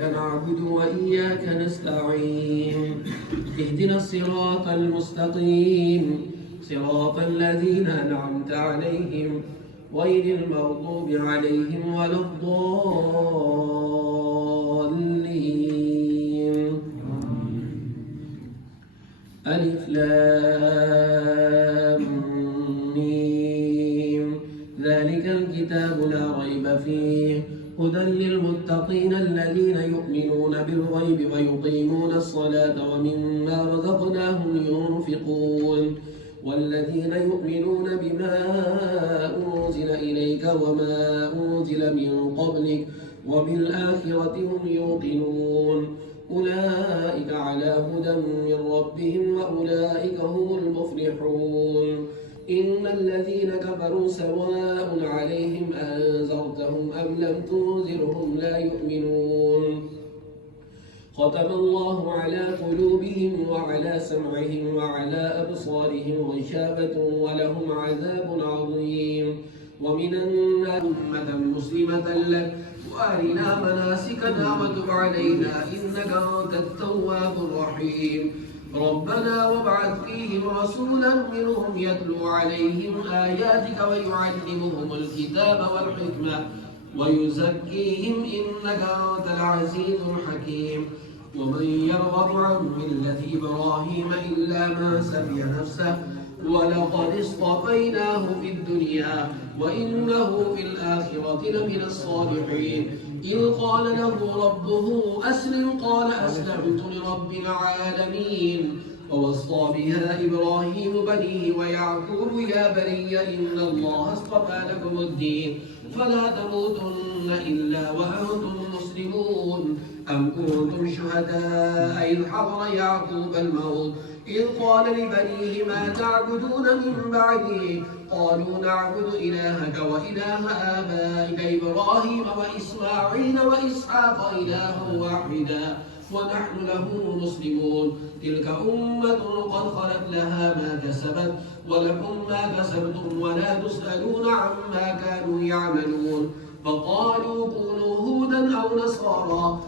نعبد وإياك نستعين اهدنا الصراط المستقيم صراط الذين أنعمت عليهم غير المغضوب عليهم ولا الضالين. ألف لام ميم ذلك الكتاب لا ريب فيه هدى للمتقين الذين يؤمنون بالغيب ويقيمون الصلاة ومما رزقناهم ينفقون والذين يؤمنون بما أنزل إليك وما أنزل من قبلك وبالآخرة هم يوقنون أولئك على هدى من ربهم وأولئك هم المفلحون. إن الذين كفروا سواء عليهم أنذرتهم أم لم تنذرهم لا يؤمنون ختم الله على قلوبهم وعلى سمعهم وعلى أبصارهم غشاوة ولهم عذاب عظيم. ومن الناس أمة مسلمة لك وأرنا مناسكنا وتب علينا إنك أنت التواب الرحيم. ربنا وابعث فيهم رسولا منهم يتلو عليهم آياتك ويعلمهم الكتاب والحكمة ويزكيهم إنك أنت العزيز الحكيم. ومن يرغب عن ملة إبراهيم إلا من سفي نفسه ولقد اصطفيناه في الدنيا وإنه في الآخرة لمن الصالحين. إذ قال له ربه أسلم قال أسلمت لرب العالمين. ووصى بها إبراهيم بنيه ويعقوب يا بني إن الله اصطفى لكم الدين فلا تموتن إلا وأنتم مسلمون. أم كنتم شهداء إذ حضر يعقوب الموت إذ قال لبنيه ما تعبدون من بعدي قالوا نعبد إلهك وإله آبائك إبراهيم وإسماعيل وإسحاق إلها واحدا ونحن له مسلمون. تلك أمة قد خلت لها ما كسبت ولكم ما كسبتم ولا تسألون عما كانوا يعملون. فقالوا كونوا هودا أو نصارى